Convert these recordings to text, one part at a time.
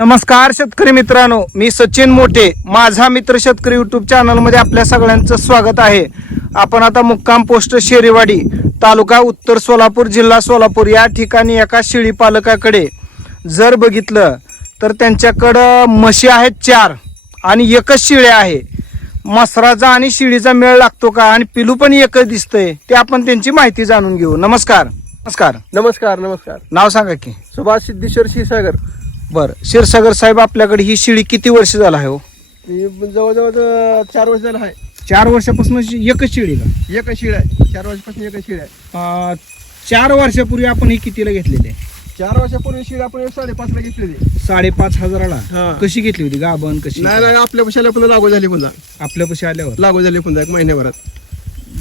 नमस्कार शेतकरी मित्रांनो मी सचिन मोठे माझा मित्र शेतकरी युट्यूब चॅनलमध्ये आपल्या सगळ्यांचं स्वागत आहे. आपण आता मुक्काम पोस्ट शेरेवाडी तालुका उत्तर सोलापूर जिल्हा सोलापूर या ठिकाणी एका शेळी पालकाकडे जर बघितलं तर त्यांच्याकडं म्हशी आहेत चार आणि एकच शिळे आहे. मसराचा आणि शिळीचा मेळ लागतो का आणि पिलू पण एकच दिसतंय ते आपण त्यांची माहिती जाणून घेऊ. नमस्कार. नमस्कार. नमस्कार नमस्कार. नाव सांगा की. सुभाष सिद्धेश्वर क्षीरसागर. बर. क्षीरसागर साहेब आपल्याकडे ही शिळी किती वर्ष झाला आहे हो? जवळजवळ चार वर्ष झालं आहे. चार वर्षापासून एकच शिळी का? एकच शिळ आहे. चार वर्षापासून एकच शिळ आहे. अं, चार वर्षापूर्वी आपण ही कितीला घेतलेली आहे? चार वर्षापूर्वी शिळ आपण साडेपाचला घेतलेली साडेपाच हजाराला? हा. कशी घेतली होती? गाभण कशी? नाही नाही आपल्या पशाला पुन्हा लागू झाली पुन्हा. आपल्या पैसे आल्यावर? लागू झाली पुन्हा एक महिन्याभरात.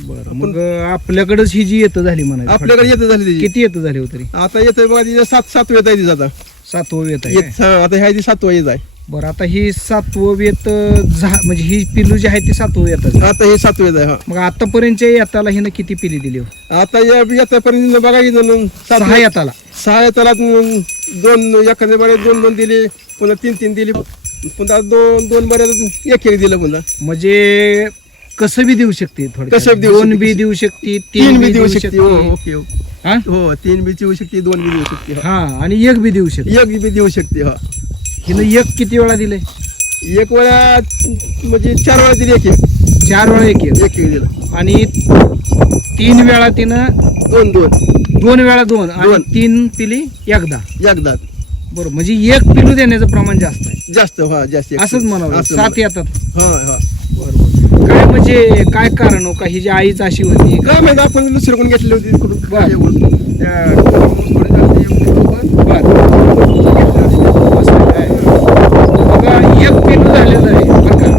बरं मग आपल्याकडेच ही जी येतं झाली म्हणा आपल्याकडे येतं झाली त्याची किती येतं झाली हो तरी? आता येतं बघा सात सात येत आहे तिचं आता. सातवं येत आहे. येत आता ह्या ती सातवा येत आहे. बरं आता ही सातवं येत झा- म्हणजे ही पिलू जी आहे ती सातवं येतात आता हे सातवा येत आहे मग आतापर्यंतच्या येताला हिनं किती पिली दिली हो? आता या येतापर्यंत बघा इथं सात सहा येताला. सहा येताला दोन एखाद्या बऱ्यात दोन दोन दिले पुन्हा तीन तीन दिली. पुन्हा दोन दोन बऱ्यात एक एक दिलं पुन्हा. म्हणजे कसं बी देऊ शकते थोडं कसं बी देऊ दोन शकते. बी देऊ शकते तीन बी देऊ शकते हो ओके हो. हा? हो तीन बी देऊ शकते दोन बी देऊ शकते हो. हा आणि एक बी देऊ शकते. एक बी देऊ शकते हा. हिनं एक किती वेळा दिले एक वेळा म्हणजे चार वेळा दिली एक एक. चार वेळा एक एक. एक दिलं. आणि तीन वेळा तिनं दोन दोन. दोन वेळा दोन आणि दोन. तीन पिली एकदा. एकदा. बरोबर म्हणजे एक पिलू देण्याचं प्रमाण जास्त आहे. जास्त हा जास्त एक. असंच म्हणावं सात येतात. हा हा म्हणजे काय कारण हो? का ही जी आईच अशी होती? काय माहिती आपण दुसरं कोण घेतली होती तिकडून. बरं. त्या थोडी. असं काय? बघा एक पिलू झालेलं आहे. बरं का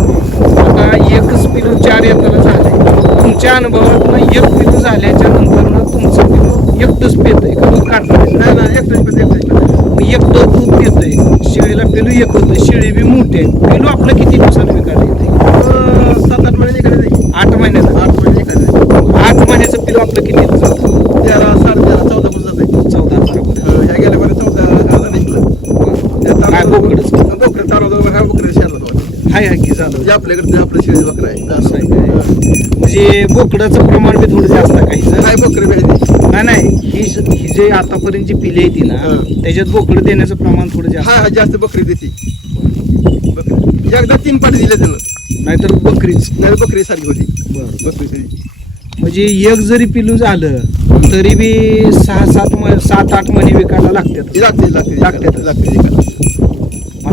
आता एकच पिलू चार येताना झालंय. तुमच्या अनुभवातनं एक पिलू झाल्याच्यानंतर तुमचं पिलू एकटंच पेतंय. का दूध काढताय नाही नाही एकटंच पण एकटंच पण. एक दोन दूध पितंय शेळीला पिलू एक होतं. शेळी बी मोठी पिलू आपलं किती दिवसानं विकायला येते अं, सात आठ महिने करायचे आठ महिन्याचं आठ महिने करायचे आठ महिन्याचं पिलू आपलं किती जातं तेरा साडे तेरा चौदा पण जाते चौदा हजारापर्यंत ह्या गेल्या बरं चौदा हजार निघलं काय बोकडंच? बोकडं तारा हा बोकडं होते हाय हाय की झालं जे आपल्याकडे आपलं शेळी बकरं आहे. असं आहे? म्हणजे बोकडाचं प्रमाण बी थोडं जास्त आहे काही काय बकरं बी. नाही नाही ही ज- ही जे आतापर्यंत जी पिली आहे ती ना हा. त्याच्यात बोकडं देण्याचं प्रमाण थोडं जास्त हा हा जास्त बकरी देते. बकरी. एकदा तीन पाठी दिले त्यानं. नाहीतर बकरीच. नाही बकरी सारखी होती. बरं. बकरी सारखी. म्हणजे एक जरी पिलू झालं तरी बी सहा सात म- सात आठ महिने विकायला लागतात. लागते लागते लागते. लागते लागते.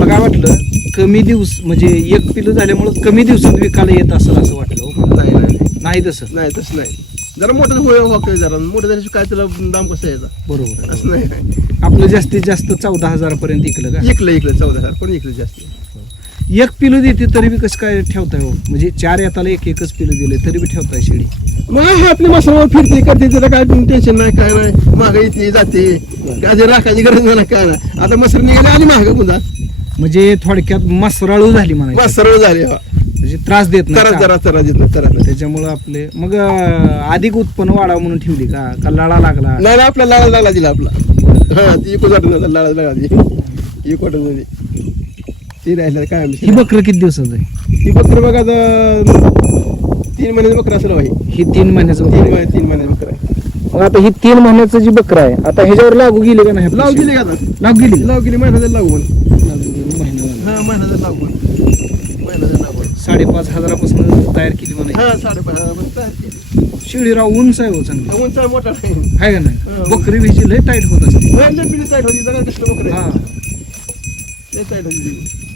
मला काय वाटलं? कमी दिवस म्हणजे एक पिलू झाल्यामुळं कमी दिवसात विकायला येत असेल असं वाटलं हो. नाही नाही नाही. तसं? नाही तसं नाही. जरा मोठं होय जरा. मोठं झाल्याशिवाय काय त्याला दाम कसं यायचा? बरोबर. असं नाही. आपलं जास्तीत जास्त चौदा हजारापर्यंत विकलं का? इकलं इकलं. चौदा हजार पण इकलं जास्त. एक पिलू देते तरी बी कसं काय ठेवताय हो? म्हणजे चार येताला एक एकच पिलू दिले तरी बी ठेवताय शेळी मग हे आपली मसाला फिरते करते त्याला काय टेन्शन नाही काय नाही. महाग येते जाते. काय राखायची गरज नाही काय नाही. आता मसर निघाले आली महाग पुन्हा म्हणजे थोडक्यात मसराळू झाली बस म्हणायची. सरळ झाले हा. म्हणजे त्रास देत नाही नाही त्याच्यामुळं आपले मग अं, अधिक उत्पन्न वाढावं म्हणून ठेवली का? का लढा लागला? नाही आपला लाळा लागला दिला आपला. हा ती इको जात लाळा लागला ती. इको मध्ये ती राहिलं काय ही बकरं किती दिवसाचं आहे? ती बकर बघा आता तीन महिन्याचं बकर असलं भाई ही. तीन महिन्याचं तीन बकरं आहे. महिने तीन महिन्याचं बकर आहे. मग आता ही तीन महिन्याचं जी बकरं आहे आता ह्याच्यावर लागू गेली का नाही? लाव गेली का आता? लागू गेली का? लाव गेली महिन्याचं लागू म्हणून. हा महिन्याचं लागू म्हणून महिन्याचं लागू साडेपाच हजारापासून तयार केली म्हणायची हा साडेपाच हजार पण तयार केली. शिळीराव उंच आहे हो चांगली. उंच मोठा नाही आहे का नाही. बकरी भिजी लय टाईट होत असते. लय पिढी टाईट होती जरा बकर हा. लय टाईट होती.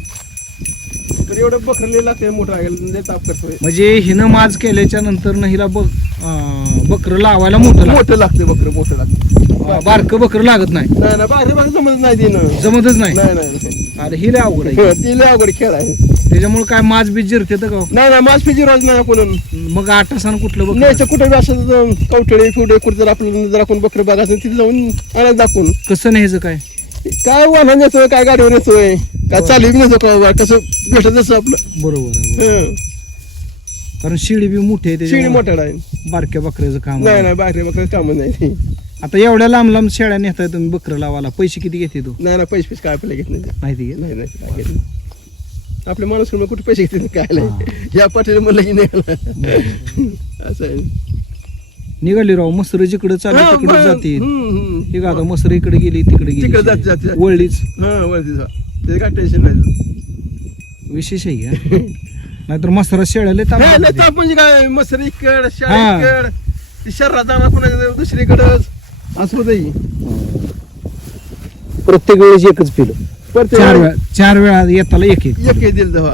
तर एवढं बकर लय लागते मोठं आहे लय ताप करतोय. म्हणजे हिनं माज केल्याच्यानंतर हिला बघ बकर लावायला मोठं लागतं. मोठं लागते बकर मोठं लागतं बारकं बकर लागत नाही. नाही नाही बाहेर बाहेर जमत नाही ना जमतच नाही. नाही नाही नाही. अरे ही लय अवघड आहे. ती लय अवघड खेळ आहे. त्याच्यामुळे काय माज बीज जिरते तर का हो? नाही नाही मास पिजी रोज नाही आपण मग आठ तासानं कुठलं बघ न्यायचं कुठे बी असं कवठळे फिवडे कुठे जर आपल्याला जर आपण बकरं बघायचं तिथे जाऊन आणायचं दाखवून. कसं न्यायचं काय? काय वाहन नेतोय काय गाडीवर नेतोय काय चालू बी नेतो का बा, कसं भेटत असं आपलं? बरोबर आहे बरोबर. हं. कारण शिडी बी मोठी आहे शिडी त्याच्यामुळे मोठा आहे. बारक्या बकऱ्याचं काम नाही आहे. नाही बाहेर बकरं काम नाही. आता एवढ्या लांब लांब शेळ्या नेताय तुम्ही बकरं लावायला. पैसे किती घेते तू? नाही ना पैसे पैसे काय आपल्याला घेत नाही. माहिती घे नाही नाही काय घेत नाही. आपल्या माणूस कुठे पैसे घेते काय नाही. या पाठीला म्हणलं की नाही. असं आहे. निघाली राव मसर जिकडे चालली हा, तिकडे बरं. जाते. हम्म, हम्म. हे का आता मसर इकडे गेली तिकडे गेली. तिकडे जाते, जाते, जाते. वळलीच. हा जा ते काय टेन्शन नाही. विशेष आहे का? नाहीतर मसरा शेळ्याला ताप नाही, नाही, देते. ताप म्हणजे काय? मसर इकड हा. शहरात जाणार पुन्हा दुसरीकडच. असं होतं प्रत्येक वेळेस एकच पिलो. चार वेळी वेळा चार वेळा येताला एक एक एक एक दिल तेव्हा.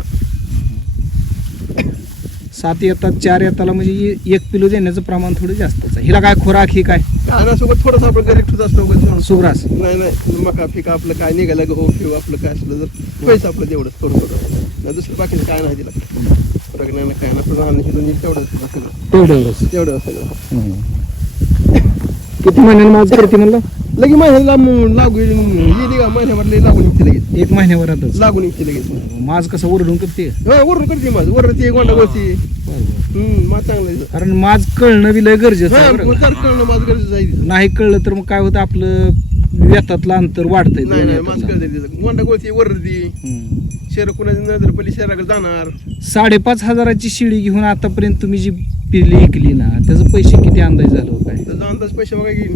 सात येतात चार येताला म्हणजे एक किलो देण्याचं प्रमाण थोडं जास्तच आहे. हिला काय खोराक ही काय? कानासोबत थोडंसं आपण घरी ठेवत असतो. सुग्रास. नाही नाही. मका पिका आपलं काय निघालं गहू किंवा आपलं काय असलं तर पैसे आपलं तेवढंच थोडं थोडं दुसरं बाकीचं काय नाही दिलं फरक नाही काय ना पण तेवढं तेवढं सगळं किती महिन्याला माझ करते म्हणलं? लगे महिन्याला मग लागू येईल का महिन्याभरले लागून निघते लगेच. एक महिन्यावरातच लागून निघते लगेच. माझ कसं ओरडून करते? हो वरून करते माझं. वरून ती गोंडा वरती हम्म माझं चांगलं आहे. कारण माझ कळणं बी लय गरजेचं आहे हा बरं का? कळणं माझं गरजेचं आहे तिथं. नाही कळलं तर मग काय होतं? आपलं व्यतातलं अंतर वाढतंय. नाही दोन नाही माझं. कळतं तिथं. गोंडा गोळती वरती हम्म. शहर कुणाच्या नजर पली शहराकडे जाणार. साडेपाच हजाराची शिडी घेऊन आतापर्यंत तुम्ही जी पिली ऐकली ना त्याचे पैसे किती अंदाज झालं हो काय? त्याचा अंदाज पैसे बघा घेईन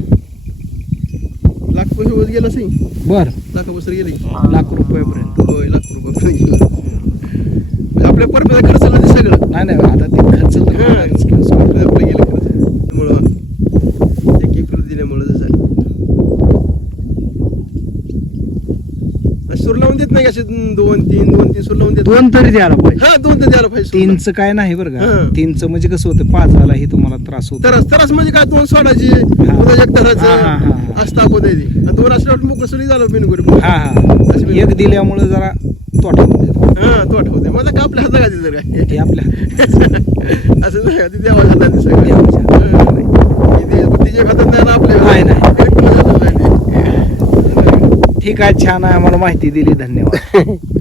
लाख पैसे होत गेला सी बर. लाख पैसे गेले लाख रुपयापर्यंत. होय लाख रुपये गेलं म्हणजे आपल्या परपदा खर्च ते सगळं. नाही नाही आता ते खर्च तर हा. होणारच की असं. आपलं आपलं गेलं खर्च त्यामुळं एक एक कृती दिल्यामुळं जसं आहे. सूर लावून देत नाही का असे दोन तीन दोन तीन सूर लावून दोन तरी द्यायला पाहिजे. हा दोन तर द्यायला पाहिजे सूरला. तीनचं काय नाही बरं का? हा. तीनचं म्हणजे कसं होतं पाच झाला हे तुम्हाला त्रास होतो. तरस तरस म्हणजे काय? दोन सोडायची. पुन्हा एक हा, हा, हा, हा. असं टाकू द्यायची आणि दोन असल्यावर मोकळं सुरी झालं बिनगुरी हा हा. एक दिल्यामुळे जरा तोटा होतो हा तो आठवते माझा का आपल्या हातात काय काय हे आपल्या असं नाही ते देवा हातात आहे सगळं देवाच्या हातात. हा. इथे तिच्या हातात नाही ना आपल्या नाही, नाही. काय छान आहे आम्हाला माहिती दिली धन्यवाद.